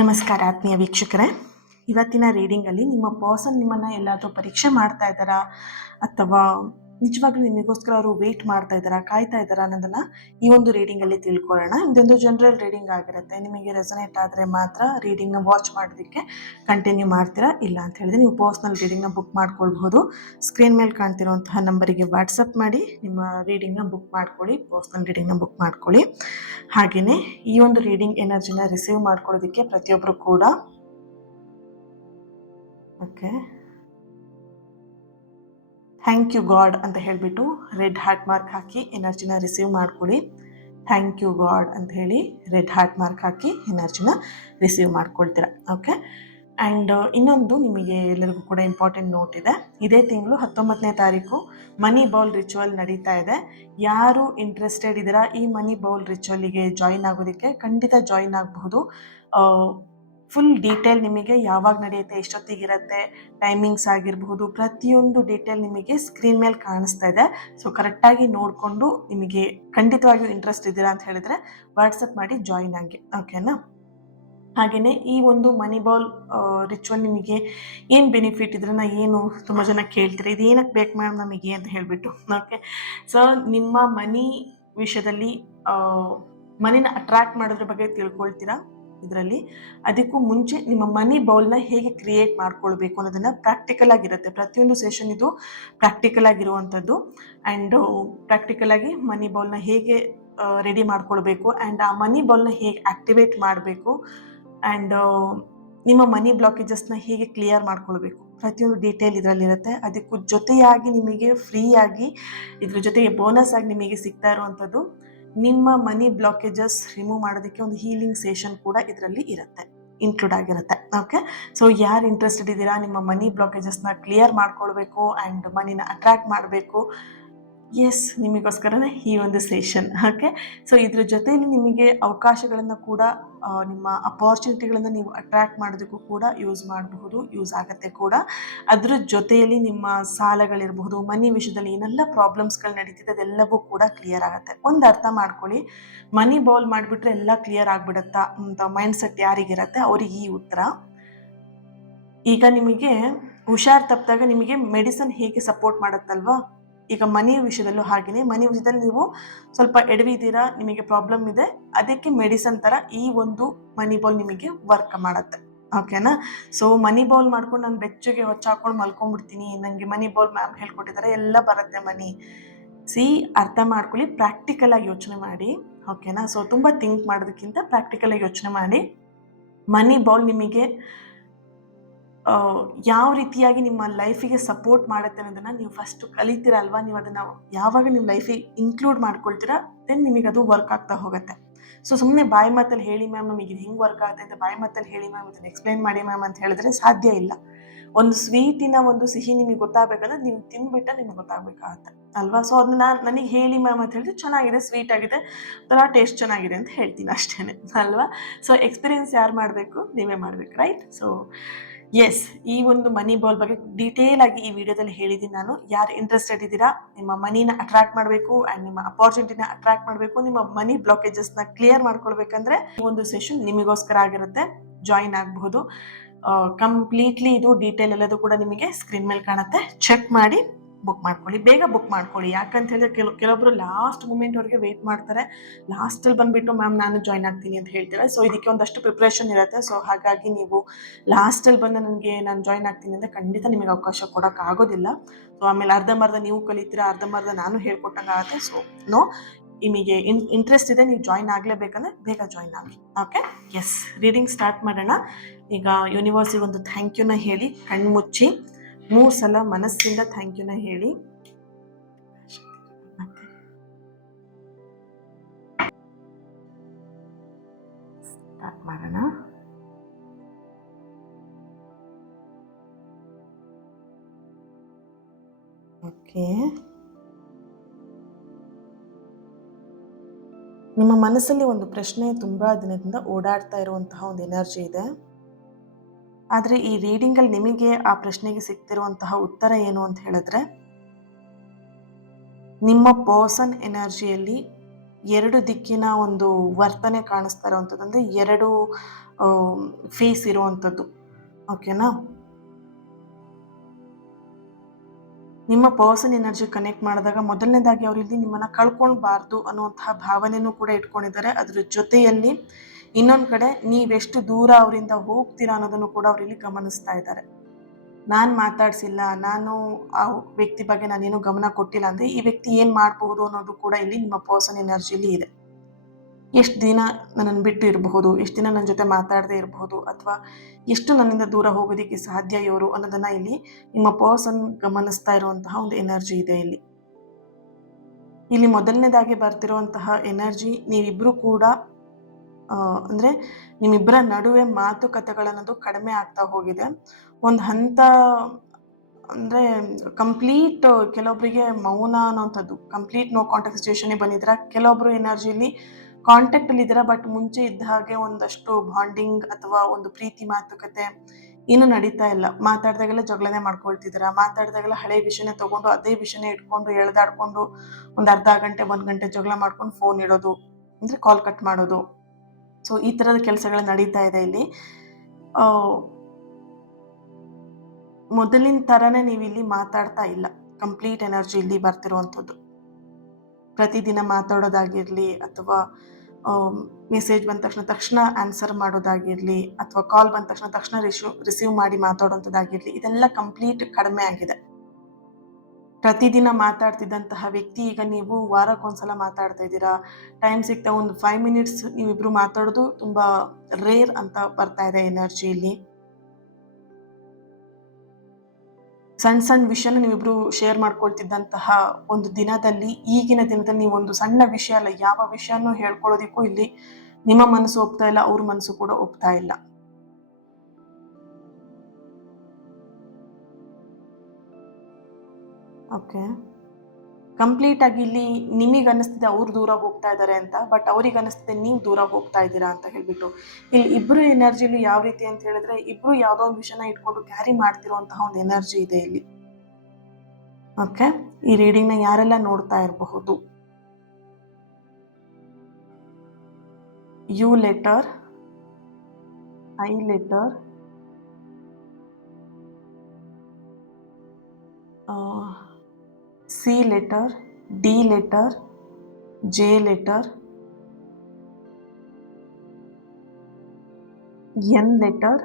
ನಮಸ್ಕಾರ ಆತ್ಮೀಯ ವೀಕ್ಷಕರೇ. ಇವತ್ತಿನ ರೀಡಿಂಗಲ್ಲಿ ನಿಮ್ಮ ಪರ್ಸನ್ ನಿಮ್ಮನ್ನು ಎಲ್ಲಾದರೂ ಪರೀಕ್ಷೆ ಮಾಡ್ತಾ ಇದ್ದಾರಾ ಅಥವಾ ನಿಜವಾಗ್ಲೂ ನಿಮಗೋಸ್ಕರ ಅವರು ವೇಟ್ ಮಾಡ್ತಾ ಇದ್ದಾರಾ, ಕಾಯ್ತಾ ಇದ್ದಾರಾ ಅನ್ನೋದನ್ನು ಈ ಒಂದು ರೀಡಿಂಗಲ್ಲಿ ತಿಳ್ಕೊಳ್ಳೋಣ. ಇದೊಂದು ಜನರಲ್ ರೀಡಿಂಗ್ ಆಗಿರುತ್ತೆ. ನಿಮಗೆ ರೆಸನೇಟ್ ಆದರೆ ಮಾತ್ರ ರೀಡಿಂಗ್ನ ವಾಚ್ ಮಾಡೋದಕ್ಕೆ ಕಂಟಿನ್ಯೂ ಮಾಡ್ತೀರಾ, ಇಲ್ಲ ಅಂತ ಹೇಳಿದ್ರೆ ನೀವು ಪರ್ಸ್ನಲ್ ರೀಡಿಂಗ್ನ ಬುಕ್ ಮಾಡ್ಕೊಳ್ಬಹುದು. ಸ್ಕ್ರೀನ್ ಮೇಲೆ ಕಾಣ್ತಿರುವಂತಹ ನಂಬರಿಗೆ ವಾಟ್ಸಪ್ ಮಾಡಿ ನಿಮ್ಮ ರೀಡಿಂಗ್ನ ಬುಕ್ ಮಾಡ್ಕೊಳ್ಳಿ, ಪರ್ಸ್ನಲ್ ರೀಡಿಂಗ್ನ ಬುಕ್ ಮಾಡ್ಕೊಳ್ಳಿ. ಹಾಗೆಯೇ ಈ ಒಂದು ರೀಡಿಂಗ್ ಎನರ್ಜಿನ ರಿಸೀವ್ ಮಾಡ್ಕೊಳ್ಳೋದಕ್ಕೆ ಪ್ರತಿಯೊಬ್ಬರು ಕೂಡ ಥ್ಯಾಂಕ್ ಯು ಗಾಡ್ ಅಂತ ಹೇಳಿಬಿಟ್ಟು ರೆಡ್ ಹಾರ್ಟ್ ಮಾರ್ಕ್ ಹಾಕಿ ಎನರ್ಜಿನ ರಿಸೀವ್ ಮಾಡ್ಕೊಳ್ಳಿ. ಥ್ಯಾಂಕ್ ಯು ಗಾಡ್ ಅಂತ ಹೇಳಿ ರೆಡ್ ಹಾರ್ಟ್ ಮಾರ್ಕ್ ಹಾಕಿ ಎನರ್ಜಿನ ರಿಸೀವ್ ಮಾಡ್ಕೊಳ್ತೀರಾ. ಓಕೆ. ಆ್ಯಂಡ್ ಇನ್ನೊಂದು ನಿಮಗೆ ಎಲ್ಲರಿಗೂ ಕೂಡ ಇಂಪಾರ್ಟೆಂಟ್ ನೋಟ್ ಇದೆ. ಇದೇ ತಿಂಗಳು 19ನೇ ತಾರೀಕು ಮನಿ ಬೌಲ್ ರಿಚುವಲ್ ನಡೀತಾ ಇದೆ. ಯಾರು ಇಂಟ್ರೆಸ್ಟೆಡ್ ಇದ್ದೀರಾ ಈ ಮನಿ ಬೌಲ್ ರಿಚುವಲಿಗೆ ಜಾಯಿನ್ ಆಗೋದಕ್ಕೆ ಖಂಡಿತ ಜಾಯಿನ್ ಆಗಬಹುದು. ಫುಲ್ ಡೀಟೇಲ್ ನಿಮಗೆ ಯಾವಾಗ ನಡೆಯುತ್ತೆ, ಎಷ್ಟೊತ್ತಿಗಿರುತ್ತೆ, ಟೈಮಿಂಗ್ಸ್ ಆಗಿರಬಹುದು, ಪ್ರತಿಯೊಂದು ಡೀಟೇಲ್ ನಿಮಗೆ ಸ್ಕ್ರೀನ್ ಮೇಲೆ ಕಾಣಿಸ್ತಾ ಇದೆ. ಸೊ ಕರೆಕ್ಟಾಗಿ ನೋಡಿಕೊಂಡು ನಿಮಗೆ ಖಂಡಿತವಾಗಿಯೂ ಇಂಟ್ರೆಸ್ಟ್ ಇದ್ದೀರಾ ಅಂತ ಹೇಳಿದರೆ ವಾಟ್ಸಪ್ ಮಾಡಿ ಜಾಯಿನ್ ಆಗಿ, ಓಕೆನಾ. ಹಾಗೆಯೇ ಈ ಒಂದು ಮನಿ ಬೌಲ್ ರಿಚುವಲ್ ನಿಮಗೆ ಏನು ಬೆನಿಫಿಟ್, ಇದನ್ನು ಏನು ತುಂಬ ಜನ ಕೇಳ್ತೀರಿ, ಇದು ಏನಕ್ಕೆ ಬೇಕು ಮ್ಯಾಮ್ ನಮಗೆ ಅಂತ ಹೇಳಿಬಿಟ್ಟು. ಓಕೆ. ಸೊ ನಿಮ್ಮ ಮನಿ ವಿಷಯದಲ್ಲಿ ಮನಿನ ಅಟ್ರ್ಯಾಕ್ಟ್ ಮಾಡೋದ್ರ ಬಗ್ಗೆ ತಿಳ್ಕೊಳ್ತೀರಾ ಇದರಲ್ಲಿ. ಅದಕ್ಕೂ ಮುಂಚೆ ನಿಮ್ಮ ಮನಿ ಬೌಲ್ನ ಹೇಗೆ ಕ್ರಿಯೇಟ್ ಮಾಡ್ಕೊಳ್ಬೇಕು ಅನ್ನೋದನ್ನು ಪ್ರಾಕ್ಟಿಕಲ್ ಆಗಿರುತ್ತೆ. ಪ್ರತಿಯೊಂದು ಸೆಷನ್ ಇದು ಪ್ರಾಕ್ಟಿಕಲ್ ಆಗಿರುವಂಥದ್ದು. ಆ್ಯಂಡ್ ಪ್ರಾಕ್ಟಿಕಲ್ ಆಗಿ ಮನಿ ಬೌಲ್ನ ಹೇಗೆ ರೆಡಿ ಮಾಡ್ಕೊಳ್ಬೇಕು ಆ್ಯಂಡ್ ಆ ಮನಿ ಬೌಲ್ನ ಹೇಗೆ ಆ್ಯಕ್ಟಿವೇಟ್ ಮಾಡಬೇಕು ಆ್ಯಂಡ್ ನಿಮ್ಮ ಮನಿ ಬ್ಲಾಕೇಜಸ್ನ ಹೇಗೆ ಕ್ಲಿಯರ್ ಮಾಡ್ಕೊಳ್ಬೇಕು, ಪ್ರತಿಯೊಂದು ಡೀಟೇಲ್ ಇದರಲ್ಲಿರುತ್ತೆ. ಅದಕ್ಕೂ ಜೊತೆಯಾಗಿ ನಿಮಗೆ ಫ್ರೀಯಾಗಿ ಇದ್ರ ಜೊತೆಗೆ ಬೋನಸ್ ಆಗಿ ನಿಮಗೆ ಸಿಗ್ತಾ ಇರುವಂಥದ್ದು ನಿಮ್ಮ ಮನಿ ಬ್ಲಾಕೇಜಸ್ ರಿಮೂವ್ ಮಾಡೋದಕ್ಕೆ ಒಂದು ಹೀಲಿಂಗ್ ಸೆಷನ್ ಕೂಡ ಇದರಲ್ಲಿ ಇರುತ್ತೆ, ಇನ್ಕ್ಲೂಡ್ ಆಗಿರುತ್ತೆ. ಓಕೆ. ಸೊ ಯಾರು ಇಂಟ್ರೆಸ್ಟೆಡ್ ಇದ್ದೀರಾ ನಿಮ್ಮ ಮನಿ ಬ್ಲಾಕೇಜಸ್ನ ಕ್ಲಿಯರ್ ಮಾಡ್ಕೊಳ್ಬೇಕು ಆ್ಯಂಡ್ ಮನಿನ ಅಟ್ರ್ಯಾಕ್ಟ್ ಮಾಡಬೇಕು, ಎಸ್, ನಿಮಗೋಸ್ಕರನೇ ಈ ಒಂದು ಸೆಷನ್. ಓಕೆ. ಸೊ ಇದ್ರ ಜೊತೆಯಲ್ಲಿ ನಿಮಗೆ ಅವಕಾಶಗಳನ್ನು ಕೂಡ ನಿಮ್ಮ ಅಪಾರ್ಚುನಿಟಿಗಳನ್ನು ನೀವು ಅಟ್ರ್ಯಾಕ್ಟ್ ಮಾಡೋದಕ್ಕೂ ಕೂಡ ಯೂಸ್ ಮಾಡಬಹುದು, ಯೂಸ್ ಆಗುತ್ತೆ ಕೂಡ. ಅದ್ರ ಜೊತೆಯಲ್ಲಿ ನಿಮ್ಮ ಸಾಲಗಳಿರಬಹುದು, ಮನಿ ವಿಷಯದಲ್ಲಿ ಏನೆಲ್ಲ ಪ್ರಾಬ್ಲಮ್ಸ್ಗಳು ನಡೀತಿದೆ ಅದೆಲ್ಲವೂ ಕೂಡ ಕ್ಲಿಯರ್ ಆಗುತ್ತೆ. ಒಂದು ಅರ್ಥ ಮಾಡ್ಕೊಳ್ಳಿ, ಮನಿ ಬೌಲ್ ಮಾಡಿಬಿಟ್ರೆ ಎಲ್ಲ ಕ್ಲಿಯರ್ ಆಗಿಬಿಡುತ್ತಾ ಅಂತ ಮೈಂಡ್ ಸೆಟ್ ಯಾರಿಗಿರುತ್ತೆ ಅವ್ರಿಗೆ ಈ ಉತ್ತರ. ಈಗ ನಿಮಗೆ ಹುಷಾರ್ ತಪ್ಪಿದಾಗ ನಿಮಗೆ ಮೆಡಿಸನ್ ಹೇಗೆ ಸಪೋರ್ಟ್ ಮಾಡುತ್ತಲ್ವಾ, ಈಗ ಮನಿ ವಿಷಯದಲ್ಲೂ ಹಾಗೆಯೇ ಮನಿ ವಿಷಯದಲ್ಲಿ ನೀವು ಸ್ವಲ್ಪ ಎಡವಿದ್ದೀರಾ, ನಿಮಗೆ ಪ್ರಾಬ್ಲಮ್ ಇದೆ, ಅದಕ್ಕೆ ಮೆಡಿಸನ್ ಥರ ಈ ಒಂದು ಮನಿ ಬೌಲ್ ನಿಮಗೆ ವರ್ಕ್ ಮಾಡುತ್ತೆ. ಓಕೆನಾ. ಸೊ ಮನಿ ಬೌಲ್ ಮಾಡ್ಕೊಂಡು ನಾನು ಬೆಚ್ಚಗೆ ಹೊಚ್ಚಾಕೊಂಡು ಮಲ್ಕೊಂಡ್ಬಿಡ್ತೀನಿ, ನನಗೆ ಮನಿ ಬೌಲ್ ಮ್ಯಾಮ್ ಹೇಳ್ಕೊಟ್ಟಿದ್ದಾರೆ, ಎಲ್ಲ ಬರುತ್ತೆ ಮನಿ. ಅರ್ಥ ಮಾಡ್ಕೊಳ್ಳಿ, ಪ್ರಾಕ್ಟಿಕಲ್ ಆಗಿ ಯೋಚನೆ ಮಾಡಿ. ಓಕೆನಾ. ಸೊ ತುಂಬ ಥಿಂಕ್ ಮಾಡೋದಕ್ಕಿಂತ ಪ್ರಾಕ್ಟಿಕಲ್ ಆಗಿ ಯೋಚನೆ ಮಾಡಿ. ಮನಿ ಬೌಲ್ ನಿಮಗೆ ಯಾವ ರೀತಿಯಾಗಿ ನಿಮ್ಮ ಲೈಫಿಗೆ ಸಪೋರ್ಟ್ ಮಾಡುತ್ತೆ ಅನ್ನೋದನ್ನು ನೀವು ಫಸ್ಟು ಕಲಿತೀರಲ್ವಾ, ನೀವು ಅದನ್ನು ಯಾವಾಗ ನಿಮ್ಮ ಲೈಫಿಗೆ ಇನ್ಕ್ಲೂಡ್ ಮಾಡ್ಕೊಳ್ತೀರಾ ದೆನ್ ನಿಮಗೆ ಅದು ವರ್ಕ್ ಆಗ್ತಾ ಹೋಗುತ್ತೆ. ಸೊ ಸುಮ್ಮನೆ ಬಾಯಿ ಮಾತಲ್ಲಿ ಹೇಳಿ ಮ್ಯಾಮ್ ನಮಗೆ ಇದು ಹೆಂಗೆ ವರ್ಕ್ ಆಗುತ್ತೆ ಅಂತ ಬಾಯಿ ಮಾತಲ್ಲಿ ಹೇಳಿ ಮ್ಯಾಮ್ ಇದನ್ನು ಎಕ್ಸ್ಪ್ಲೈನ್ ಮಾಡಿ ಮ್ಯಾಮ್ ಅಂತ ಹೇಳಿದ್ರೆ ಸಾಧ್ಯ ಇಲ್ಲ. ಒಂದು ಸ್ವೀಟಿನ ಒಂದು ಸಿಹಿ ನಿಮಗೆ ಗೊತ್ತಾಗಬೇಕಂದ್ರೆ ನೀವು ತಿಂದ್ಬಿಟ್ಟು ನಿಮಗೆ ಗೊತ್ತಾಗಬೇಕಾಗತ್ತೆ ಅಲ್ವಾ. ಸೊ ಅದನ್ನ ನನಗೆ ಹೇಳಿ ಮ್ಯಾಮ್ ಅಂತ ಹೇಳಿದ್ರೆ ಚೆನ್ನಾಗಿದೆ, ಸ್ವೀಟ್ ಆಗಿದೆ, ಒಂಥರ ಟೇಸ್ಟ್ ಚೆನ್ನಾಗಿದೆ ಅಂತ ಹೇಳ್ತೀನಿ ಅಷ್ಟೇ ಅಲ್ವಾ. ಸೊ ಎಕ್ಸ್ಪೀರಿಯನ್ಸ್ ಯಾರು ಮಾಡಬೇಕು, ನೀವೇ ಮಾಡಬೇಕು, ರೈಟ್. ಸೊ ಎಸ್, ಈ ಒಂದು ಮನಿ ಬೌಲ್ ಬಗ್ಗೆ ಡೀಟೇಲ್ ಆಗಿ ಈ ವಿಡಿಯೋದಲ್ಲಿ ಹೇಳಿದ್ದೀನಿ ನಾನು. ಯಾರು ಇಂಟ್ರೆಸ್ಟೆಡ್ ಇದ್ದೀರಾ, ನಿಮ್ಮ ಮನಿನ ಅಟ್ರಾಕ್ಟ್ ಮಾಡಬೇಕು ಆ್ಯಂಡ್ ನಿಮ್ಮ ಅಪಾರ್ಚುನಿಟಿನ ಅಟ್ರಾಕ್ಟ್ ಮಾಡಬೇಕು, ನಿಮ್ಮ ಮನಿ ಬ್ಲಾಕೇಜಸ್ನ ಕ್ಲಿಯರ್ ಮಾಡ್ಕೊಳ್ಬೇಕಂದ್ರೆ ಈ ಒಂದು ಸೆಷನ್ ನಿಮಗೋಸ್ಕರ ಆಗಿರುತ್ತೆ, ಜಾಯಿನ್ ಆಗಬಹುದು. ಕಂಪ್ಲೀಟ್ಲಿ ಇದು ಡೀಟೇಲ್ ಎಲ್ಲದು ಕೂಡ ನಿಮಗೆ ಸ್ಕ್ರೀನ್ ಮೇಲೆ ಕಾಣುತ್ತೆ, ಚೆಕ್ ಮಾಡಿ ಬುಕ್ ಮಾಡ್ಕೊಳ್ಳಿ, ಬೇಗ ಬುಕ್ ಮಾಡ್ಕೊಳ್ಳಿ. ಯಾಕಂತ ಹೇಳಿದ್ರೆ ಕೆಲವೊಬ್ರು ಲಾಸ್ಟ್ ಮೂಮೆಂಟ್ವರೆಗೆ ವೆಯ್ಟ್ ಮಾಡ್ತಾರೆ, ಲಾಸ್ಟಲ್ಲಿ ಬಂದುಬಿಟ್ಟು ಮ್ಯಾಮ್ ನಾನು ಜಾಯ್ನ್ ಆಗ್ತೀನಿ ಅಂತ ಹೇಳ್ತಾರೆ. ಸೊ ಇದಕ್ಕೆ ಒಂದಷ್ಟು ಪ್ರಿಪ್ರೇಷನ್ ಇರುತ್ತೆ. ಸೊ ಹಾಗಾಗಿ ನೀವು ಲಾಸ್ಟಲ್ಲಿ ಬಂದು ನನಗೆ ನಾನು ಜಾಯ್ನ್ ಆಗ್ತೀನಿ ಅಂತ ಖಂಡಿತ ನಿಮಗೆ ಅವಕಾಶ ಕೊಡೋಕ್ಕಾಗೋದಿಲ್ಲ. ಸೊ ಆಮೇಲೆ ಅರ್ಧಂಬರ್ಧ ನೀವು ಕಲಿತೀರಾ, ಅರ್ಧಂಬರ್ಧ ನಾನು ಹೇಳ್ಕೊಟ್ಟಂಗೆ ಆಗುತ್ತೆ. ಸೊ ನೋ, ನಿಮಗೆ ಇಂಟ್ರೆಸ್ಟ್ ಇದೆ, ನೀವು ಜಾಯ್ನ್ ಆಗಲೇಬೇಕಂದ್ರೆ ಬೇಗ ಜಾಯ್ನ್ ಆಗಿ. ಓಕೆ. ಎಸ್, ರೀಡಿಂಗ್ ಸ್ಟಾರ್ಟ್ ಮಾಡೋಣ. ಈಗ ಯೂನಿವರ್ಸಿಗೆ ಒಂದು ಥ್ಯಾಂಕ್ ಯುನ ಹೇಳಿ, ಕಣ್ಮುಚ್ಚಿ 3 ಸಲ ಮನಸ್ಸಿಂದ ಥ್ಯಾಂಕ್ ಯುನ ಹೇಳಿ. ಸ್ಟಾರ್ಟ್ ಮಾಡೋಣ. ಓಕೆ. ನಿಮ್ಮ ಮನಸ್ಸಲ್ಲಿ ಒಂದು ಪ್ರಶ್ನೆ ತುಂಬ ದಿನದಿಂದ ಓಡಾಡ್ತಾ ಇರುವಂತಹ ಒಂದು ಎನರ್ಜಿ ಇದೆ. ಆದರೆ ಈ ರೀಡಿಂಗಲ್ಲಿ ನಿಮಗೆ ಆ ಪ್ರಶ್ನೆಗೆ ಸಿಗ್ತಿರುವಂತಹ ಉತ್ತರ ಏನು ಅಂತ ಹೇಳಿದ್ರೆ, ನಿಮ್ಮ ಪರ್ಸನ್ ಎನರ್ಜಿಯಲ್ಲಿ 2 ದಿಕ್ಕಿನ ಒಂದು ವರ್ತನೆ ಕಾಣಿಸ್ತಾ ಇರುವಂಥದ್ದು. ಅಂದರೆ 2 ಫೇಸ್ ಇರುವಂಥದ್ದು. ಓಕೆನಾ? ನಿಮ್ಮ ಪರ್ಸನ್ ಎನರ್ಜಿ ಕನೆಕ್ಟ್ ಮಾಡಿದಾಗ ಮೊದಲನೇದಾಗಿ ಅವರು ಇಲ್ಲಿ ನಿಮ್ಮನ್ನು ಕಳ್ಕೊಳ್ಬಾರ್ದು ಅನ್ನುವಂತಹ ಭಾವನೆಯೂ ಕೂಡ ಇಟ್ಕೊಂಡಿದ್ದಾರೆ. ಅದ್ರ ಜೊತೆಯಲ್ಲಿ ಇನ್ನೊಂದು ಕಡೆ ನೀವೆಷ್ಟು ದೂರ ಅವರಿಂದ ಹೋಗ್ತೀರಾ ಅನ್ನೋದನ್ನು ಕೂಡ ಅವ್ರು ಇಲ್ಲಿ ಗಮನಿಸ್ತಾ ಇದ್ದಾರೆ. ನಾನು ಮಾತಾಡ್ಸಿಲ್ಲ, ನಾನು ಆ ವ್ಯಕ್ತಿ ಬಗ್ಗೆ ನಾನೇನು ಗಮನ ಕೊಟ್ಟಿಲ್ಲ ಅಂದರೆ ಈ ವ್ಯಕ್ತಿ ಏನು ಮಾಡಬಹುದು ಅನ್ನೋದು ಕೂಡ ಇಲ್ಲಿ ನಿಮ್ಮ ಪರ್ಸನ್ ಎನರ್ಜಿಲಿ ಇದೆ. ಎಷ್ಟು ದಿನ ನನ್ನನ್ನು ಬಿಟ್ಟು ಇರಬಹುದು, ಎಷ್ಟು ದಿನ ನನ್ನ ಜೊತೆ ಮಾತಾಡದೇ ಇರಬಹುದು, ಅಥವಾ ಎಷ್ಟು ನನ್ನಿಂದ ದೂರ ಹೋಗೋದಕ್ಕೆ ಸಾಧ್ಯ ಇವರು ಅನ್ನೋದನ್ನು ಇಲ್ಲಿ ನಿಮ್ಮ ಪರ್ಸನ್ ಗಮನಿಸ್ತಾ ಇರುವಂತಹ ಒಂದು ಎನರ್ಜಿ ಇದೆ ಇಲ್ಲಿ. ಇಲ್ಲಿ ಮೊದಲನೇದಾಗಿ ಬರ್ತಿರುವಂತಹ ಎನರ್ಜಿ ನೀವಿಬ್ಬರು ಕೂಡ ಅಂದರೆ ನಿಮ್ಮಿಬ್ಬರ ನಡುವೆ ಮಾತುಕತೆಗಳನ್ನೋದು ಕಡಿಮೆ ಆಗ್ತಾ ಹೋಗಿದೆ. ಒಂದು ಹಂತ ಅಂದರೆ ಕಂಪ್ಲೀಟ್ ಕೆಲವೊಬ್ಬರಿಗೆ ಮೌನ ಅನ್ನೋಂಥದ್ದು, ಕಂಪ್ಲೀಟ್ ನೋ ಕಾಂಟ್ಯಾಕ್ಟ್ ಸಿಚುವೇಶನ್ಗೆ ಬಂದಿದ್ದೀರಾ. ಕೆಲವೊಬ್ಬರು ಎನರ್ಜಿಲಿ ಕಾಂಟ್ಯಾಕ್ಟಲ್ಲಿ ಇದ್ದೀರಾ, ಬಟ್ ಮುಂಚೆ ಇದ್ದ ಹಾಗೆ ಒಂದಷ್ಟು ಬಾಂಡಿಂಗ್ ಅಥವಾ ಒಂದು ಪ್ರೀತಿ ಮಾತುಕತೆ ಇನ್ನೂ ನಡೀತಾ ಇಲ್ಲ. ಮಾತಾಡಿದಾಗೆಲ್ಲ ಜಗಳನೆ ಮಾಡ್ಕೊಳ್ತಿದ್ದೀರಾ, ಮಾತಾಡಿದಾಗೆಲ್ಲ ಹಳೆ ವಿಷಯನೇ ತೊಗೊಂಡು ಅದೇ ವಿಷಯನೇ ಇಟ್ಕೊಂಡು ಎಳೆದಾಡ್ಕೊಂಡು ಒಂದು ಅರ್ಧ ಗಂಟೆ 1 ಗಂಟೆ ಜಗಳ ಮಾಡ್ಕೊಂಡು ಫೋನ್ ಇಡೋದು, ಅಂದರೆ ಕಾಲ್ ಕಟ್ ಮಾಡೋದು. ಸೊ ಈ ಥರದ ಕೆಲಸಗಳು ನಡೀತಾ ಇದೆ ಇಲ್ಲಿ. ಮೊದಲಿನ ಥರನೇ ನೀವು ಇಲ್ಲಿ ಮಾತಾಡ್ತಾ ಇಲ್ಲ. ಕಂಪ್ಲೀಟ್ ಎನರ್ಜಿ ಇಲ್ಲಿ ಬರ್ತಿರುವಂಥದ್ದು. ಪ್ರತಿದಿನ ಮಾತಾಡೋದಾಗಿರಲಿ, ಅಥವಾ ಮೆಸೇಜ್ ಬಂದ ತಕ್ಷಣ ಆನ್ಸರ್ ಮಾಡೋದಾಗಿರಲಿ, ಅಥವಾ ಕಾಲ್ ಬಂದ ತಕ್ಷಣ ರಿಸೀವ್ ಮಾಡಿ ಮಾತಾಡೋಂಥದ್ದಾಗಿರಲಿ, ಇದೆಲ್ಲ ಕಂಪ್ಲೀಟ್ ಕಡಿಮೆ ಆಗಿದೆ. ಪ್ರತಿದಿನ ಮಾತಾಡ್ತಿದ್ದಂತಹ ವ್ಯಕ್ತಿ ಈಗ ನೀವು ವಾರಕ್ಕೊಂದ್ಸಲ ಮಾತಾಡ್ತಾ ಇದ್ದೀರಾ. ಟೈಮ್ ಸಿಗ್ತಾ ಒಂದು 5 ಮಿನಿಟ್ಸ್ ನೀವಿಬ್ರು ಮಾತಾಡೋದು ತುಂಬ ರೇರ್ ಅಂತ ಬರ್ತಾ ಇದೆ ಎನರ್ಜಿ ಇಲ್ಲಿ. ಸಣ್ಣ ವಿಷಯನ ನೀವಿಬ್ರು ಶೇರ್ ಮಾಡ್ಕೊಳ್ತಿದ್ದಂತಹ ಒಂದು ದಿನದಲ್ಲಿ, ಈಗಿನ ದಿನದಲ್ಲಿ ನೀವು ಒಂದು ಸಣ್ಣ ವಿಷಯ ಅಲ್ಲ, ಯಾವ ವಿಷಯನೂ ಹೇಳ್ಕೊಳ್ಳೋದಕ್ಕೂ ಇಲ್ಲಿ ನಿಮ್ಮ ಮನಸ್ಸು ಒಪ್ತಾ ಇಲ್ಲ, ಅವ್ರ ಮನಸ್ಸು ಕೂಡ ಒಪ್ತಾ ಇಲ್ಲ. ಓಕೆ, ಕಂಪ್ಲೀಟ್ ಆಗಿ ಇಲ್ಲಿ ನಿಮಗೆ ಅನ್ನಿಸ್ತಿದೆ ಅವ್ರು ದೂರ ಹೋಗ್ತಾ ಇದ್ದಾರೆ ಅಂತ, ಬಟ್ ಅವ್ರಿಗೆ ಅನ್ನಿಸ್ತಿದೆ ನೀವು ದೂರ ಹೋಗ್ತಾ ಇದ್ದೀರಾ ಅಂತ ಹೇಳ್ಬಿಟ್ಟು. ಇಲ್ಲಿ ಇಬ್ಬರು ಎನರ್ಜಿಲಿ ಯಾವ ರೀತಿ ಅಂತ ಹೇಳಿದ್ರೆ, ಇಬ್ರು ಯಾವುದೋ ಒಂದು ವಿಷಯನ ಇಟ್ಕೊಂಡು ಕ್ಯಾರಿ ಮಾಡ್ತಿರುವಂತಹ ಒಂದು ಎನರ್ಜಿ ಇದೆ ಇಲ್ಲಿ. ಓಕೆ, ಈ ರೀಡಿಂಗ್ನ ಯಾರೆಲ್ಲ ನೋಡ್ತಾ ಇರಬಹುದು, U letter, I letter, C letter, D letter, J letter, N letter,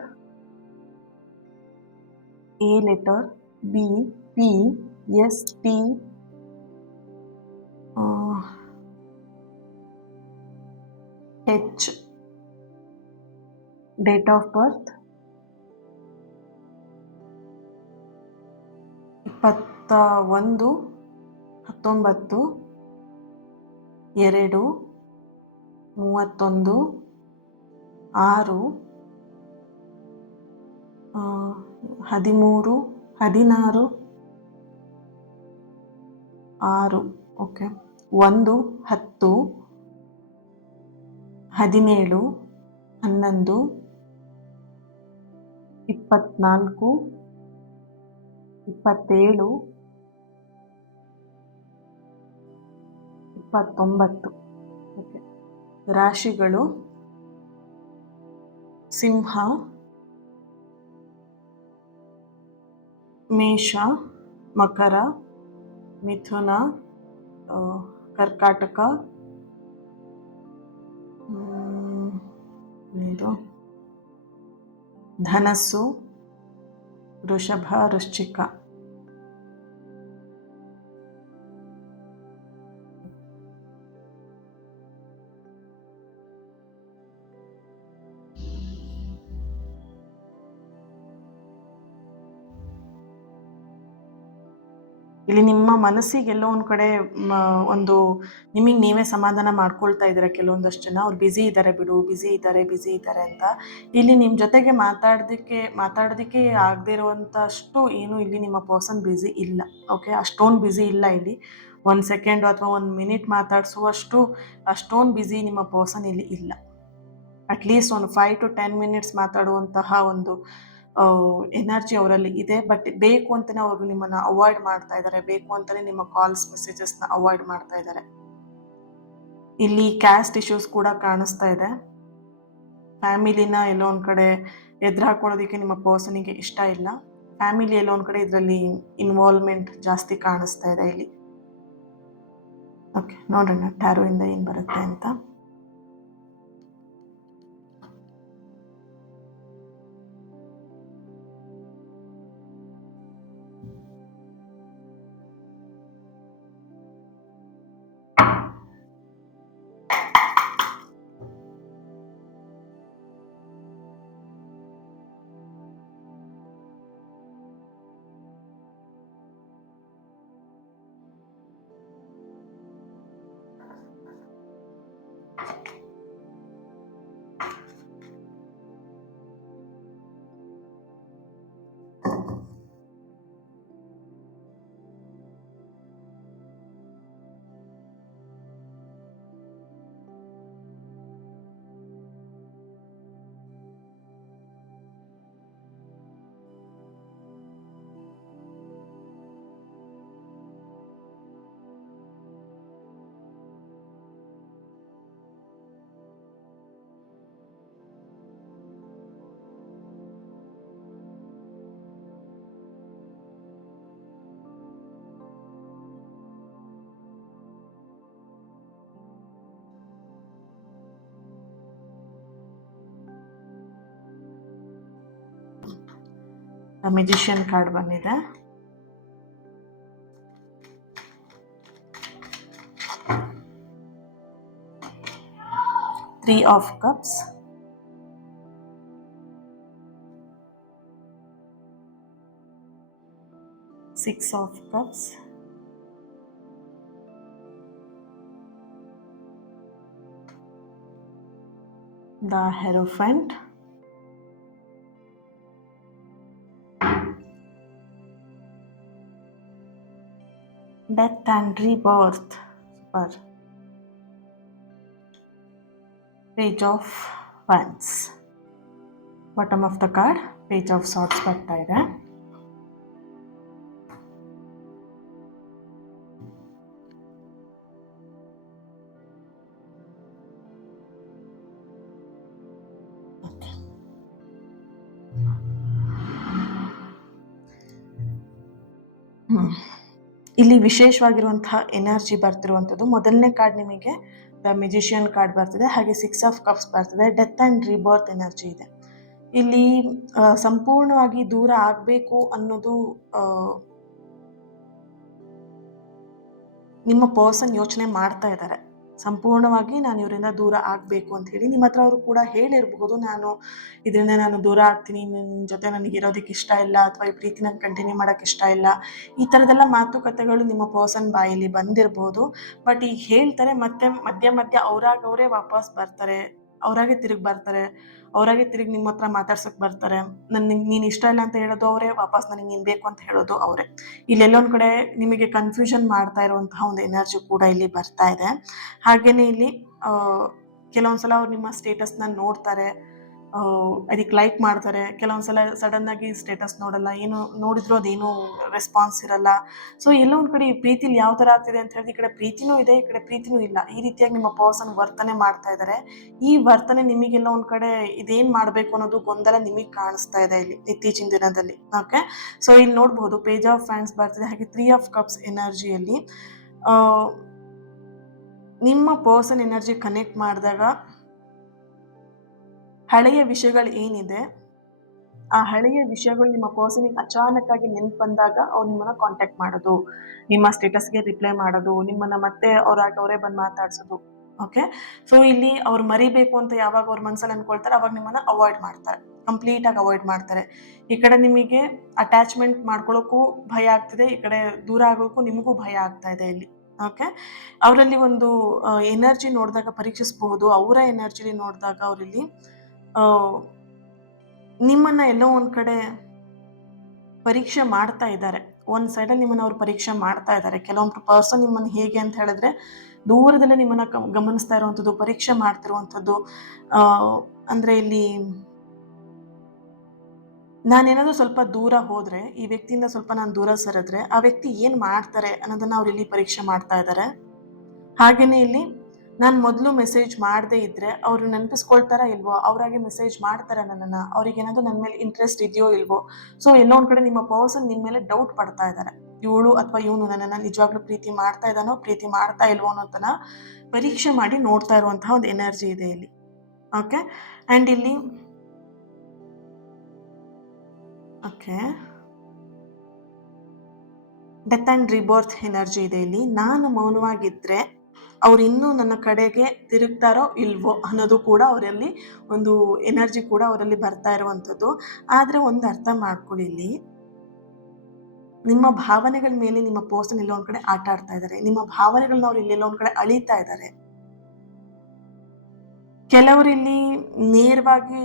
A letter, B, P, S, T, H. Date of birth 21/19/2 31/6 13/16/6. Okay, 1, 10, 11, 24, 27, 29. Okay, ರಾಶಿಗಳು ಸಿಂಹ, ಮೇಷ, ಮಕರ, ಮಿಥುನ, ಕರ್ಕಾಟಕ, ಧನಸ್ಸು, ವೃಷಭ, ವೃಶ್ಚಿಕ. ಇಲ್ಲಿ ನಿಮ್ಮ ಮನಸ್ಸಿಗೆ ಎಲ್ಲೋ ಒಂದು ಕಡೆ ಒಂದು ನಿಮಗೆ ನೀವೇ ಸಮಾಧಾನ ಮಾಡ್ಕೊಳ್ತಾ ಇದ್ದೀರಾ. ಕೆಲವೊಂದಷ್ಟು ಜನ ಅವ್ರು ಬ್ಯುಸಿ ಇದ್ದಾರೆ ಬಿಡು, ಬ್ಯುಸಿ ಇದ್ದಾರೆ ಅಂತ. ಇಲ್ಲಿ ನಿಮ್ಮ ಜೊತೆಗೆ ಮಾತಾಡೋದಕ್ಕೆ ಆಗದೆ ಇರುವಂಥಷ್ಟು ಏನು ಇಲ್ಲಿ ನಿಮ್ಮ ಪರ್ಸನ್ ಬ್ಯುಸಿ ಇಲ್ಲ. ಓಕೆ, ಅಷ್ಟೊಂದು ಬ್ಯುಸಿ ಇಲ್ಲ ಇಲ್ಲಿ. 1 ಸೆಕೆಂಡ್ ಅಥವಾ 1 ಮಿನಿಟ್ ಮಾತಾಡಿಸುವಷ್ಟು ಅಷ್ಟೊಂದು ಬ್ಯುಸಿ ನಿಮ್ಮ ಪರ್ಸನ್ ಇಲ್ಲಿ ಇಲ್ಲ. ಅಟ್ಲೀಸ್ಟ್ ಒಂದು 5 to 10 ಮಿನಿಟ್ಸ್ ಮಾತಾಡುವಂತಹ ಒಂದು ಎನರ್ಜಿ ಅವರಲ್ಲಿ ಇದೆ. ಬಟ್ ಬೇಕು ಅಂತಲೇ ಅವರು ನಿಮ್ಮನ್ನು ಅವಾಯ್ಡ್ ಮಾಡ್ತಾ ಇದ್ದಾರೆ, ಬೇಕು ಅಂತಲೇ ನಿಮ್ಮ ಕಾಲ್ಸ್ ಮೆಸೇಜಸ್ನ ಅವಾಯ್ಡ್ ಮಾಡ್ತಾ ಇದ್ದಾರೆ. ಇಲ್ಲಿ ಕ್ಯಾಸ್ಟ್ ಇಶ್ಯೂಸ್ ಕೂಡ ಕಾಣಿಸ್ತಾ ಇದೆ. ಫ್ಯಾಮಿಲಿನ ಎಲ್ಲೋ ಒಂದು ಕಡೆ ಎದುರು ಹಾಕೊಳ್ಳೋದಕ್ಕೆ ನಿಮ್ಮ ಪರ್ಸನಿಗೆ ಇಷ್ಟ ಇಲ್ಲ. ಫ್ಯಾಮಿಲಿ ಎಲ್ಲೋ ಒಂದು ಕಡೆ ಇದರಲ್ಲಿ ಇನ್ವಾಲ್ವ್ಮೆಂಟ್ ಜಾಸ್ತಿ ಕಾಣಿಸ್ತಾ ಇದೆ ಇಲ್ಲಿ. ಓಕೆ, ನೋಡೋಣ ಟ್ಯಾರೋಯಿಂದ ಏನು ಬರುತ್ತೆ ಅಂತ. ಮ್ಯಾಜಿಷಿಯನ್ ಕಾರ್ಡ್ ಬಂದಿದೆ. Three of Cups, Six of Cups, the Hierophant, Death and Rebirth. Super. Page of Wands. Bottom of the card, Page of Swords ಬರ್ತಾ ಇದೆ. ಇಲ್ಲಿ ವಿಶೇಷವಾಗಿರುವಂತಹ ಎನರ್ಜಿ ಬರ್ತಿರುವಂಥದ್ದು. ಮೊದಲನೇ ಕಾರ್ಡ್ ನಿಮಗೆ ದ ಮ್ಯಾಜಿಷಿಯನ್ ಕಾರ್ಡ್ ಬರ್ತಿದೆ, ಹಾಗೆ ಸಿಕ್ಸ್ ಆಫ್ ಕಪ್ಸ್ ಬರ್ತಿದೆ. Death and rebirth energy ಇದೆ ಇಲ್ಲಿ. ಸಂಪೂರ್ಣವಾಗಿ ದೂರ ಆಗಬೇಕು ಅನ್ನೋದು ನಿಮ್ಮ ಪರ್ಸನ್ ಯೋಚನೆ ಮಾಡ್ತಾ ಇದ್ದಾರೆ. ಸಂಪೂರ್ಣವಾಗಿ ನಾನು ಇವರಿಂದ ದೂರ ಆಗಬೇಕು ಅಂತ ಹೇಳಿ ನಿಮ್ಮ ಹತ್ರ ಅವರು ಕೂಡ ಹೇಳಿರಬಹುದು, ಇದರಿಂದ ನಾನು ದೂರ ಆಗ್ತೀನಿ, ನಿಮ್ಮ ಜೊತೆ ನನಗೆ ಇರೋದಕ್ಕೆ ಇಷ್ಟ ಇಲ್ಲ, ಅಥವಾ ಈ ಪ್ರೀತಿ ನಂಗೆ ಕಂಟಿನ್ಯೂ ಮಾಡೋಕ್ಕೆ ಇಷ್ಟ ಇಲ್ಲ. ಈ ಥರದ್ದೆಲ್ಲ ಮಾತುಕತೆಗಳು ನಿಮ್ಮ ಪರ್ಸನ್ ಬಾಯಲ್ಲಿ ಬಂದಿರಬಹುದು. ಬಟ್ ಈಗ ಹೇಳ್ತಾರೆ, ಮತ್ತೆ ಮಧ್ಯ ಅವರೇ ವಾಪಸ್ ಬರ್ತಾರೆ, ಅವರಾಗೆ ತಿರುಗಿ ಬರ್ತಾರೆ, ಅವರಾಗೆ ತಿರುಗಿ ನಿಮ್ಮ ಹತ್ರ ಮಾತಾಡ್ಸೋಕೆ ಬರ್ತಾರೆ. ನೀನು ಇಷ್ಟ ಇಲ್ಲ ಅಂತ ಹೇಳೋದು ಅವರೇ, ವಾಪಸ್ ನನಗೆ ನೀನು ಬೇಕು ಅಂತ ಹೇಳೋದು ಅವರೇ. ಇಲ್ಲೆಲ್ಲೊಂದು ಕಡೆ ನಿಮಗೆ ಕನ್ಫ್ಯೂಷನ್ ಮಾಡ್ತಾ ಇರುವಂತಹ ಒಂದು ಎನರ್ಜಿ ಕೂಡ ಇಲ್ಲಿ ಬರ್ತಾ ಇದೆ. ಹಾಗೆಯೇ ಇಲ್ಲಿ ಕೆಲವೊಂದ್ಸಲ ಅವ್ರು ನಿಮ್ಮ ಸ್ಟೇಟಸ್ನ ನೋಡ್ತಾರೆ, ಅದಕ್ಕೆ ಲೈಕ್ ಮಾಡ್ತಾರೆ. ಕೆಲವೊಂದ್ಸಲ ಸಡನ್ ಆಗಿ ಸ್ಟೇಟಸ್ ನೋಡಲ್ಲ, ಏನು ನೋಡಿದ್ರು ಅದೇನು ರೆಸ್ಪಾನ್ಸ್ ಇರಲ್ಲ. ಸೊ ಎಲ್ಲೋ ಒಂದು ಕಡೆ ಈ ಪ್ರೀತಿಲಿ ಯಾವ ಥರ ಆಗ್ತಿದೆ ಅಂತ ಹೇಳಿದ್ರೆ, ಈ ಕಡೆ ಪ್ರೀತಿನೂ ಇದೆ, ಈ ಕಡೆ ಪ್ರೀತಿನೂ ಇಲ್ಲ. ಈ ರೀತಿಯಾಗಿ ನಿಮ್ಮ ಪರ್ಸನ್ ವರ್ತನೆ ಮಾಡ್ತಾ ಇದ್ದಾರೆ. ಈ ವರ್ತನೆ ನಿಮಗೆಲ್ಲ ಒಂದು ಕಡೆ ಇದೇನು ಮಾಡಬೇಕು ಅನ್ನೋದು ಗೊಂದಲ ನಿಮಗೆ ಕಾಣಿಸ್ತಾ ಇದೆ ಇಲ್ಲಿ ಇತ್ತೀಚಿನ ದಿನದಲ್ಲಿ. ಓಕೆ, ಸೊ ಇಲ್ಲಿ ನೋಡ್ಬೋದು ಪೇಜ್ ಆಫ್ ಫ್ಯಾಂಡ್ಸ್ ಬರ್ತಿದೆ, ಹಾಗೆ 3 ಆಫ್ ಕಪ್ಸ್ ಎನರ್ಜಿಯಲ್ಲಿ ನಿಮ್ಮ ಪರ್ಸನ್ ಎನರ್ಜಿ ಕನೆಕ್ಟ್ ಮಾಡಿದಾಗ ಹಳೆಯ ವಿಷಯಗಳು ಏನಿದೆ, ಆ ಹಳೆಯ ವಿಷಯಗಳು ನಿಮ್ಮ ಪರ್ಸನಿಗೆ ಅಚಾನಕ್ ಆಗಿ ನೆನ್ಪು ಬಂದಾಗ ಅವ್ರು ನಿಮ್ಮನ್ನ ಕಾಂಟ್ಯಾಕ್ಟ್ ಮಾಡೋದು, ನಿಮ್ಮ ಸ್ಟೇಟಸ್ಗೆ ರಿಪ್ಲೈ ಮಾಡೋದು, ನಿಮ್ಮನ್ನ ಮತ್ತೆ ಅವರೇ ಬಂದು ಮಾತಾಡ್ಸೋದು. ಓಕೆ, ಸೊ ಇಲ್ಲಿ ಅವ್ರು ಮರಿಬೇಕು ಅಂತ ಯಾವಾಗ ಅವ್ರ ಮನಸ್ಸಲ್ಲಿ ಅನ್ಕೊಳ್ತಾರೆ, ಅವಾಗ ನಿಮ್ಮನ್ನ ಅವಾಯ್ಡ್ ಮಾಡ್ತಾರೆ, ಕಂಪ್ಲೀಟಾಗಿ ಅವಾಯ್ಡ್ ಮಾಡ್ತಾರೆ. ಈ ಕಡೆ ನಿಮಗೆ ಅಟ್ಯಾಚ್ಮೆಂಟ್ ಮಾಡ್ಕೊಳ್ಳೋಕ್ಕೂ ಭಯ ಆಗ್ತಿದೆ, ಈ ಕಡೆ ದೂರ ಆಗೋಕ್ಕೂ ನಿಮಗೂ ಭಯ ಆಗ್ತಾ ಇದೆ ಇಲ್ಲಿ. ಓಕೆ, ಅವರಲ್ಲಿ ಒಂದು ಎನರ್ಜಿ ನೋಡಿದಾಗ ಪರೀಕ್ಷಿಸಬಹುದು. ಅವರ ಎನರ್ಜಿಲಿ ನೋಡಿದಾಗ ಅವರಲ್ಲಿ ನಿಮ್ಮನ್ನ ಎಲ್ಲೋ ಒಂದು ಕಡೆ ಪರೀಕ್ಷೆ ಮಾಡ್ತಾ ಇದ್ದಾರೆ. ಒಂದು ಸೈಡಲ್ಲಿ ನಿಮ್ಮನ್ನ ಅವ್ರು ಪರೀಕ್ಷೆ ಮಾಡ್ತಾ ಇದ್ದಾರೆ. ಕೆಲವೊಬ್ರು ಪರ್ಸನ್ ನಿಮ್ಮನ್ನು ಹೇಗೆ ಅಂತ ಹೇಳಿದ್ರೆ, ದೂರದಲ್ಲೇ ನಿಮ್ಮನ್ನ ಗಮನಿಸ್ತಾ ಇರುವಂಥದ್ದು, ಪರೀಕ್ಷೆ ಮಾಡ್ತಿರುವಂಥದ್ದು. ಅಂದರೆ ಇಲ್ಲಿ ನಾನೇನಾದರೂ ಸ್ವಲ್ಪ ದೂರ ಹೋದರೆ, ಈ ವ್ಯಕ್ತಿಯಿಂದ ಸ್ವಲ್ಪ ನಾನು ದೂರ ಸರಿದ್ರೆ, ಆ ವ್ಯಕ್ತಿ ಏನು ಮಾಡ್ತಾರೆ ಅನ್ನೋದನ್ನು ಅವ್ರು ಇಲ್ಲಿ ಪರೀಕ್ಷೆ ಮಾಡ್ತಾ ಇದ್ದಾರೆ. ಹಾಗೆಯೇ ಇಲ್ಲಿ ನಾನು ಮೊದಲು ಮೆಸೇಜ್ ಮಾಡದೇ ಇದ್ದರೆ ಅವರು ನೆನಪಿಸ್ಕೊಳ್ತಾರಾ ಇಲ್ವೋ, ಅವರಾಗೆ ಮೆಸೇಜ್ ಮಾಡ್ತಾರಾ ನನ್ನನ್ನು, ಅವ್ರಿಗೆ ಏನಾದರೂ ನನ್ನ ಮೇಲೆ ಇಂಟ್ರೆಸ್ಟ್ ಇದೆಯೋ ಇಲ್ವೋ. ಸೊ ಎಲ್ಲೋ ಒಂದು ಕಡೆ ನಿಮ್ಮ ಪರ್ಸನ್ ನಿಮ್ಮ ಮೇಲೆ ಡೌಟ್ ಪಡ್ತಾ ಇದ್ದಾರೆ, ಇವಳು ಅಥವಾ ಇವನು ನನ್ನನ್ನು ನಿಜವಾಗ್ಲೂ ಪ್ರೀತಿ ಮಾಡ್ತಾ ಇದ್ದಾನೋ ಪ್ರೀತಿ ಮಾಡ್ತಾ ಇಲ್ವೋ ಅನ್ನೋದನ್ನ ಪರೀಕ್ಷೆ ಮಾಡಿ ನೋಡ್ತಾ ಇರುವಂತಹ ಒಂದು ಎನರ್ಜಿ ಇದೆ ಇಲ್ಲಿ. ಓಕೆ, ಆ್ಯಂಡ್ ಇಲ್ಲಿ okay death and rebirth energy ಇದೆ ಇಲ್ಲಿ. ನಾನು ಮೌನವಾಗಿದ್ದರೆ ಅವ್ರು ಇನ್ನೂ ನನ್ನ ಕಡೆಗೆ ತಿರುಗ್ತಾರೋ ಇಲ್ವೋ ಅನ್ನೋದು ಕೂಡ ಅವರಲ್ಲಿ ಒಂದು ಎನರ್ಜಿ ಕೂಡ ಅವರಲ್ಲಿ ಬರ್ತಾ ಇರುವಂಥದ್ದು. ಆದರೆ ಒಂದು ಅರ್ಥ ಮಾಡ್ಕೊಳ್ಳಿ, ಇಲ್ಲಿ ನಿಮ್ಮ ಭಾವನೆಗಳ ಮೇಲೆ ನಿಮ್ಮ ಪರ್ಸನ್ ಎಲ್ಲೋ ಒಂದು ಕಡೆ ಆಟ ಆಡ್ತಾ ಇದ್ದಾರೆ. ನಿಮ್ಮ ಭಾವನೆಗಳನ್ನ ಅವ್ರು ಇಲ್ಲೆಲ್ಲೋ ಒಂದು ಕಡೆ ಅಳಿತಾ ಇದ್ದಾರೆ. ಕೆಲವರಿಲ್ಲಿ ನೇರವಾಗಿ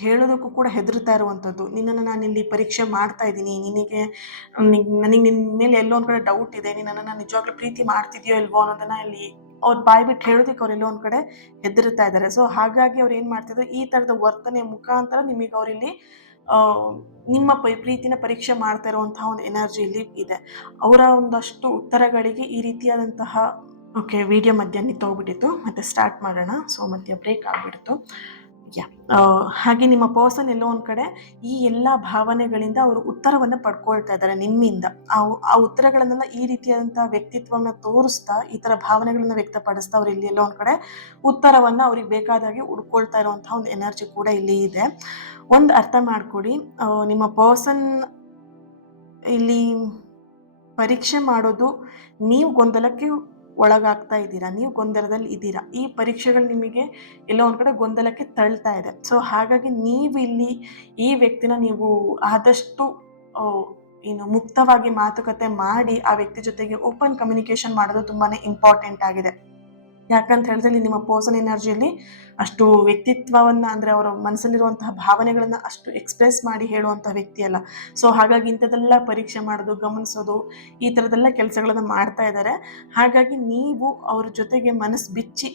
ಹೇಳೋದಕ್ಕೂ ಕೂಡ ಹೆದರ್ತಾ ಇರುವಂಥದ್ದು. ನಿನ್ನನ್ನು ನಾನಿಲ್ಲಿ ಪರೀಕ್ಷೆ ಮಾಡ್ತಾ ಇದ್ದೀನಿ, ನನಗೆ ನಿನ್ನ ಮೇಲೆ ಎಲ್ಲೋ ಒಂದು ಕಡೆ ಡೌಟ್ ಇದೆ, ನೀನು ನನ್ನನ್ನು ನಿಜವಾಗ್ಲೂ ಪ್ರೀತಿ ಮಾಡ್ತಿದ್ಯೋ ಇಲ್ವೋ ಅನ್ನೋದನ್ನ ಇಲ್ಲಿ ಅವ್ರು ಬಾಯಿ ಬಿಟ್ಟು ಹೇಳೋದಕ್ಕೆ ಅವರೆಲ್ಲೋ ಒಂದು ಕಡೆ ಹೆದರ್ತಾ ಇದ್ದಾರೆ. ಸೊ ಹಾಗಾಗಿ ಅವ್ರು ಏನು ಮಾಡ್ತಿದ್ದಾರೆ, ಈ ಥರದ ವರ್ತನೆ ಮುಖಾಂತರ ನಿಮಗೆ ಅವರಿಲ್ಲಿ ನಿಮ್ಮ ಪ್ರೀತಿನ ಪರೀಕ್ಷೆ ಮಾಡ್ತಾ ಇರುವಂತಹ ಒಂದು ಎನರ್ಜಿ ಇಲ್ಲಿ ಇದೆ. ಅವರ ಒಂದಷ್ಟು ಉತ್ತರಗಳಿಗೆ ಈ ರೀತಿಯಾದಂತಹ ಓಕೆ ವಿಡಿಯೋ ಮಧ್ಯ ನಿಂತೋಗ್ಬಿಟ್ಟಿತ್ತು, ಮತ್ತೆ ಸ್ಟಾರ್ಟ್ ಮಾಡೋಣ. ಸೊ ಮಧ್ಯ ಬ್ರೇಕ್ ಆಗಿಬಿಡ್ತು. ಹಾಗೆ ನಿಮ್ಮ ಪರ್ಸನ್ ಎಲ್ಲೋ ಒಂದು ಕಡೆ ಈ ಎಲ್ಲ ಭಾವನೆಗಳಿಂದ ಅವರು ಉತ್ತರವನ್ನು ಪಡ್ಕೊಳ್ತಾ ಇದ್ದಾರೆ ನಿಮ್ಮಿಂದ. ಆ ಉತ್ತರಗಳನ್ನೆಲ್ಲ ಈ ರೀತಿಯಾದಂತಹ ವ್ಯಕ್ತಿತ್ವವನ್ನು ತೋರಿಸ್ತಾ, ಈ ಥರ ಭಾವನೆಗಳನ್ನ ವ್ಯಕ್ತಪಡಿಸ್ತಾ ಅವ್ರು ಇಲ್ಲಿ ಎಲ್ಲೋ ಒಂದು ಕಡೆ ಉತ್ತರವನ್ನು ಅವ್ರಿಗೆ ಬೇಕಾದಾಗೆ ಹುಡ್ಕೊಳ್ತಾ ಇರುವಂತಹ ಒಂದು ಎನರ್ಜಿ ಕೂಡ ಇಲ್ಲಿ ಇದೆ. ಒಂದು ಅರ್ಥ ಮಾಡ್ಕೊಡಿ, ನಿಮ್ಮ ಪರ್ಸನ್ ಇಲ್ಲಿ ಪರೀಕ್ಷೆ ಮಾಡೋದು, ನೀವು ಗೊಂದಲಕ್ಕೆ ಒಳಗಾಗ್ತಾ ಇದ್ದೀರಾ, ನೀವು ಗೊಂದಲದಲ್ಲಿ ಇದ್ದೀರಾ. ಈ ಪರೀಕ್ಷೆಗಳು ನಿಮಗೆ ಎಲ್ಲೋ ಒಂದು ಕಡೆ ಗೊಂದಲಕ್ಕೆ ತಳ್ತಾ ಇದೆ. ಸೊ ಹಾಗಾಗಿ ನೀವು ಇಲ್ಲಿ ಈ ವ್ಯಕ್ತಿನ ನೀವು ಆದಷ್ಟು ಏನು ಮುಕ್ತವಾಗಿ ಮಾತುಕತೆ ಮಾಡಿ ಆ ವ್ಯಕ್ತಿ ಜೊತೆಗೆ ಓಪನ್ ಕಮ್ಯುನಿಕೇಶನ್ ಮಾಡೋದು ತುಂಬಾ ಇಂಪಾರ್ಟೆಂಟ್ ಆಗಿದೆ. ಯಾಕಂತ ಹೇಳಿದ್ರೆ ನಿಮ್ಮ ಪರ್ಸನ್ ಎನರ್ಜಿಯಲ್ಲಿ ಅಷ್ಟು ವ್ಯಕ್ತಿತ್ವವನ್ನು, ಅಂದರೆ ಅವರ ಮನಸ್ಸಲ್ಲಿರುವಂತಹ ಭಾವನೆಗಳನ್ನು ಅಷ್ಟು ಎಕ್ಸ್ಪ್ರೆಸ್ ಮಾಡಿ ಹೇಳುವಂತಹ ವ್ಯಕ್ತಿ ಅಲ್ಲ. ಸೊ ಹಾಗಾಗಿ ಇಂಥದ್ದೆಲ್ಲ ಪರೀಕ್ಷೆ ಮಾಡೋದು, ಗಮನಿಸೋದು, ಈ ಥರದ್ದೆಲ್ಲ ಕೆಲಸಗಳನ್ನು ಮಾಡ್ತಾ ಇದ್ದಾರೆ. ಹಾಗಾಗಿ ನೀವು ಅವ್ರ ಜೊತೆಗೆ ಮನಸ್ಸು ಬಿಚ್ಚಿ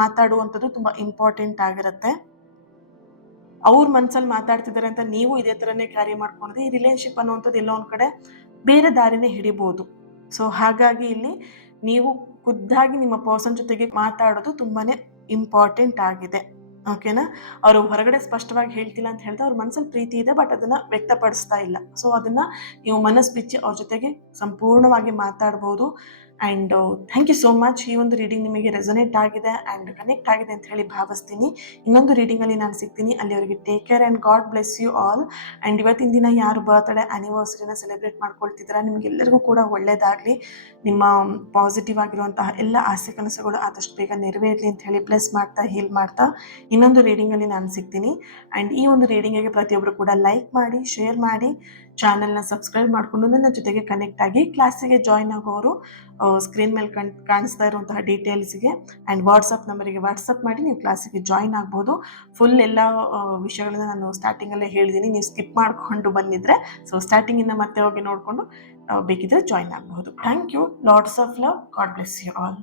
ಮಾತಾಡುವಂಥದ್ದು ತುಂಬ ಇಂಪಾರ್ಟೆಂಟ್ ಆಗಿರುತ್ತೆ. ಅವ್ರ ಮನಸ್ಸಲ್ಲಿ ಮಾತಾಡ್ತಿದ್ದಾರೆ ಅಂತ ನೀವು ಇದೇ ಥರನೇ ಕ್ಯಾರಿ ಮಾಡ್ಕೊಂಡಿದ್ರೆ ಈ ರಿಲೇಶನ್ಶಿಪ್ ಅನ್ನುವಂಥದ್ದು ಎಲ್ಲೋ ಒಂದು ಕಡೆ ಬೇರೆ ದಾರಿನೇ ಹಿಡಿಬೋದು. ಸೊ ಹಾಗಾಗಿ ಇಲ್ಲಿ ನೀವು ಖುದ್ದಾಗಿ ನಿಮ್ಮ ಪರ್ಸನ್ ಜೊತೆಗೆ ಮಾತಾಡೋದು ತುಂಬಾ ಇಂಪಾರ್ಟೆಂಟ್ ಆಗಿದೆ. ಓಕೆನಾ? ಅವರು ಹೊರಗಡೆ ಸ್ಪಷ್ಟವಾಗಿ ಹೇಳ್ತಿಲ್ಲ ಅಂತ ಹೇಳಿದ್ರೆ ಅವ್ರ ಮನಸ್ಸಲ್ಲಿ ಪ್ರೀತಿ ಇದೆ, ಬಟ್ ಅದನ್ನು ವ್ಯಕ್ತಪಡಿಸ್ತಾ ಇಲ್ಲ. ಸೊ ಅದನ್ನು ನೀವು ಮನಸ್ಸು ಬಿಚ್ಚಿ ಅವ್ರ ಜೊತೆಗೆ ಸಂಪೂರ್ಣವಾಗಿ ಮಾತಾಡ್ಬೋದು. And thank you so much. ಈ ಒಂದು ರೀಡಿಂಗ್ ನಿಮಗೆ ರೆಸೊನೇಟ್ ಆಗಿದೆ ಆ್ಯಂಡ್ ಕನೆಕ್ಟ್ ಆಗಿದೆ ಅಂತ ಹೇಳಿ ಭಾವಿಸ್ತೀನಿ. ಇನ್ನೊಂದು ರೀಡಿಂಗಲ್ಲಿ ನಾನು ಸಿಗ್ತೀನಿ. ಅಲ್ಲಿವರೆಗೆ take care and God bless you all. And ಇವತ್ತಿನ ದಿನ ಯಾರು ಬರ್ತ್ಡೇ ಆ್ಯನಿವರ್ಸರಿನ ಸೆಲೆಬ್ರೇಟ್ ಮಾಡ್ಕೊಳ್ತಿದ್ದೀರಾ, ನಿಮಗೆಲ್ಲರಿಗೂ ಕೂಡ ಒಳ್ಳೆಯದಾಗಲಿ. ನಿಮ್ಮ ಪಾಸಿಟಿವ್ ಆಗಿರುವಂತಹ ಎಲ್ಲ ಆಸೆ ಕನಸುಗಳು ಆದಷ್ಟು ಬೇಗ ನೆರವೇರಲಿ ಅಂತ ಹೇಳಿ ಬ್ಲೆಸ್ ಮಾಡ್ತಾ, ಹೀಲ್ ಮಾಡ್ತಾ ಇನ್ನೊಂದು ರೀಡಿಂಗಲ್ಲಿ ನಾನು ಸಿಗ್ತೀನಿ. ಆ್ಯಂಡ್ ಈ ಒಂದು ರೀಡಿಂಗಿಗೆ ಪ್ರತಿಯೊಬ್ಬರು ಕೂಡ ಲೈಕ್ ಮಾಡಿ, ಶೇರ್ ಮಾಡಿ, ಚಾನಲ್ನ ಸಬ್ಸ್ಕ್ರೈಬ್ ಮಾಡಿಕೊಂಡು ನನ್ನ ಜೊತೆಗೆ ಕನೆಕ್ಟ್ ಆಗಿ. ಕ್ಲಾಸಿಗೆ ಜಾಯ್ನ್ ಆಗೋರು ಸ್ಕ್ರೀನ್ ಮೇಲೆ ಕಾಣಿಸ್ತಾ ಇರುವಂತಹ ಡೀಟೇಲ್ಸ್ಗೆ ಆ್ಯಂಡ್ ವಾಟ್ಸಪ್ ನಂಬರಿಗೆ ವಾಟ್ಸಪ್ ಮಾಡಿ ನೀವು ಕ್ಲಾಸಿಗೆ ಜಾಯ್ನ್ ಆಗ್ಬೋದು. ಫುಲ್ ಎಲ್ಲ ವಿಷಯಗಳನ್ನ ನಾನು ಸ್ಟಾರ್ಟಿಂಗಲ್ಲೇ ಹೇಳಿದ್ದೀನಿ, ನೀವು ಸ್ಕಿಪ್ ಮಾಡಿಕೊಂಡು ಬಂದಿದ್ರೆ ಸೊ ಸ್ಟಾರ್ಟಿಂಗಿಂದ ಮತ್ತೆ ಹೋಗಿ ನೋಡಿಕೊಂಡು ಬೇಕಿದ್ರೆ ಜಾಯ್ನ್ ಆಗಬಹುದು. Thank you. Lots of love. God bless you all.